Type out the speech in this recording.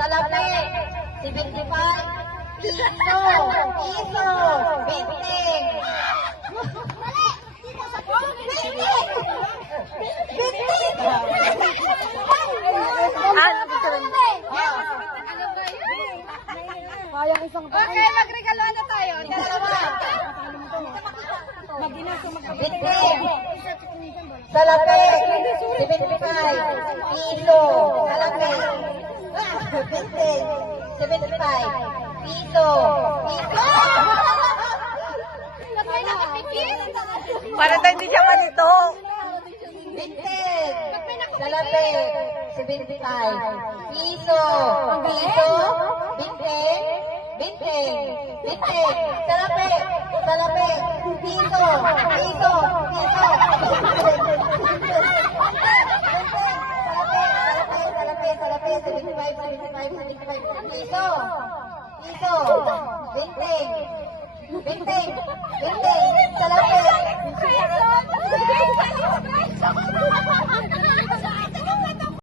Salapi, 75. Piso, piso, binting. Mali! Binting! Binting! Ano dito ba Okay, magregalo na tayo. Dalawa. Mag-inaso, Binting. Salapi, 75. Piso, salapi. Binting, 75. Piso, piso. Para tayo hindi siya malito. Binting, salapi, 75. Piso, piso, binting, binting, binting, salapi, salapi, piso, piso, piso. Salapi, salapi, salapi, 75, 75, 75. Piso, piso, binting, binting, binting,